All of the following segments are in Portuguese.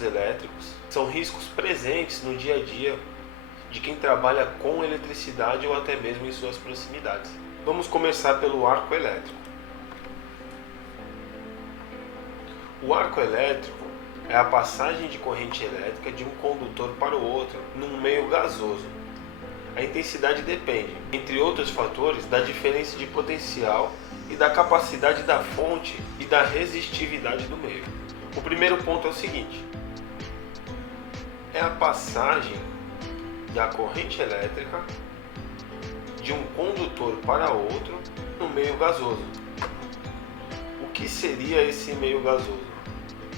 choques elétricos são riscos presentes no dia a dia de quem trabalha com eletricidade ou até mesmo em suas proximidades. Vamos começar pelo arco elétrico. O arco elétrico é a passagem de corrente elétrica de um condutor para o outro num meio gasoso. A intensidade depende, entre outros fatores, da diferença de potencial e da capacidade da fonte e da resistividade do meio. O primeiro ponto é o seguinte: é a passagem da corrente elétrica de um condutor para outro no meio gasoso. O que seria esse meio gasoso?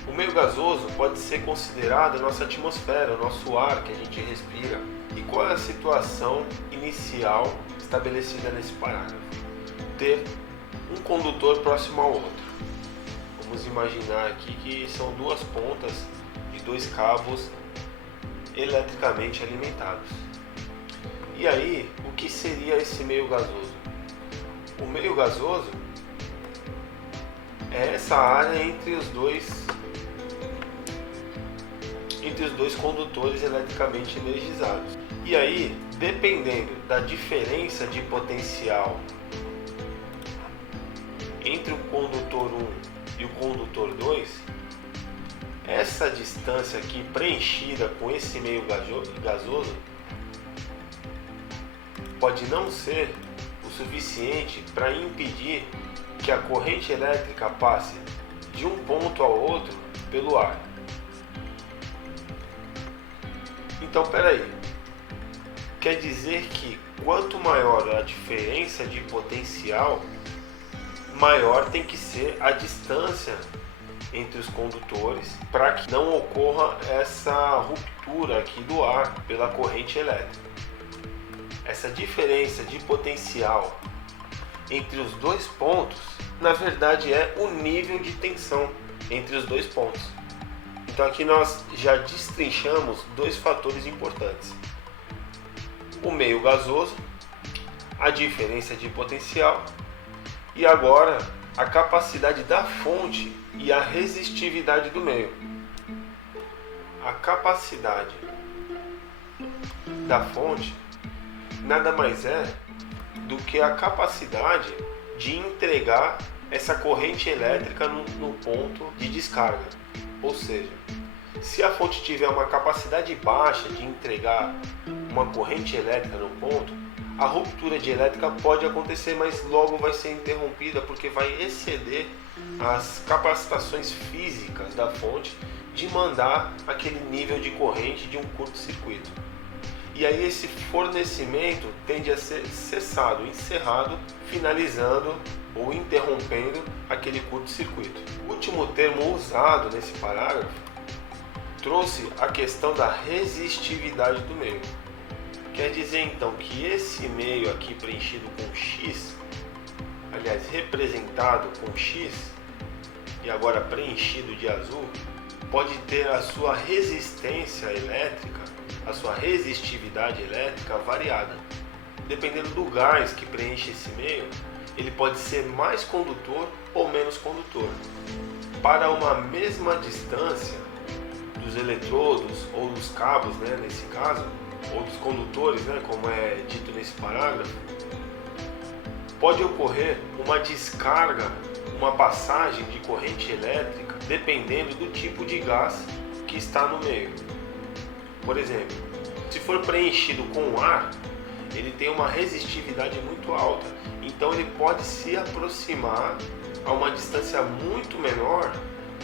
O meio gasoso pode ser considerado a nossa atmosfera, o nosso ar que a gente respira. E qual é a situação inicial estabelecida nesse parágrafo? Ter um condutor próximo ao outro. Vamos imaginar aqui que são duas pontas de dois cabos eletricamente alimentados. E aí, o que seria esse meio gasoso? O meio gasoso é essa área entre os dois condutores eletricamente energizados. E aí, dependendo da diferença de potencial entre o condutor 1 e o condutor 2, essa distância aqui preenchida com esse meio gasoso pode não ser o suficiente para impedir que a corrente elétrica passe de um ponto ao outro pelo ar. Então, peraí, quer dizer que quanto maior a diferença de potencial, maior tem que ser a distância entre os condutores para que não ocorra essa ruptura aqui do ar pela corrente elétrica. Essa diferença de potencial entre os dois pontos, na verdade, é o nível de tensão entre os dois pontos. Então aqui nós já destrinchamos dois fatores importantes: o meio gasoso, a diferença de potencial e agora a capacidade da fonte e a resistividade do meio. A capacidade da fonte nada mais é do que a capacidade de entregar essa corrente elétrica no ponto de descarga. Ou seja, se a fonte tiver uma capacidade baixa de entregar uma corrente elétrica no ponto, a ruptura de elétrica pode acontecer, mas logo vai ser interrompida porque vai exceder as capacitações físicas da fonte de mandar aquele nível de corrente de um curto-circuito. E aí esse fornecimento tende a ser cessado, encerrado, finalizando ou interrompendo aquele curto-circuito. O último termo usado nesse parágrafo trouxe a questão da resistividade do meio. Quer dizer então que esse meio aqui preenchido com X, aliás representado com X e agora preenchido de azul, pode ter a sua resistência elétrica, a sua resistividade elétrica variada. Dependendo do gás que preenche esse meio, ele pode ser mais condutor ou menos condutor. Para uma mesma distância dos eletrodos ou dos cabos, nesse caso, ou dos condutores, como é dito nesse parágrafo, pode ocorrer uma descarga, uma passagem de corrente elétrica dependendo do tipo de gás que está no meio. Por exemplo, se for preenchido com ar, ele tem uma resistividade muito alta, então ele pode se aproximar a uma distância muito menor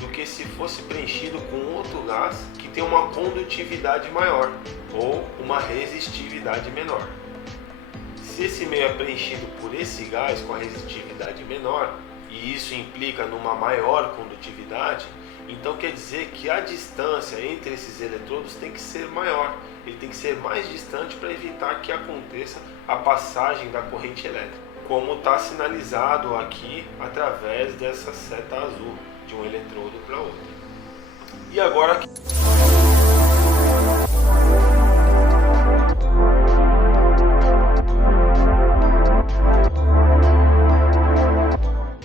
do que se fosse preenchido com outro gás que tem uma condutividade maior ou uma resistividade menor. Se esse meio é preenchido por esse gás com a resistividade menor, e isso implica numa maior condutividade, então quer dizer que a distância entre esses eletrodos tem que ser maior, ele tem que ser mais distante para evitar que aconteça a passagem da corrente elétrica, como está sinalizado aqui através dessa seta azul, de um eletrodo para outro. E agora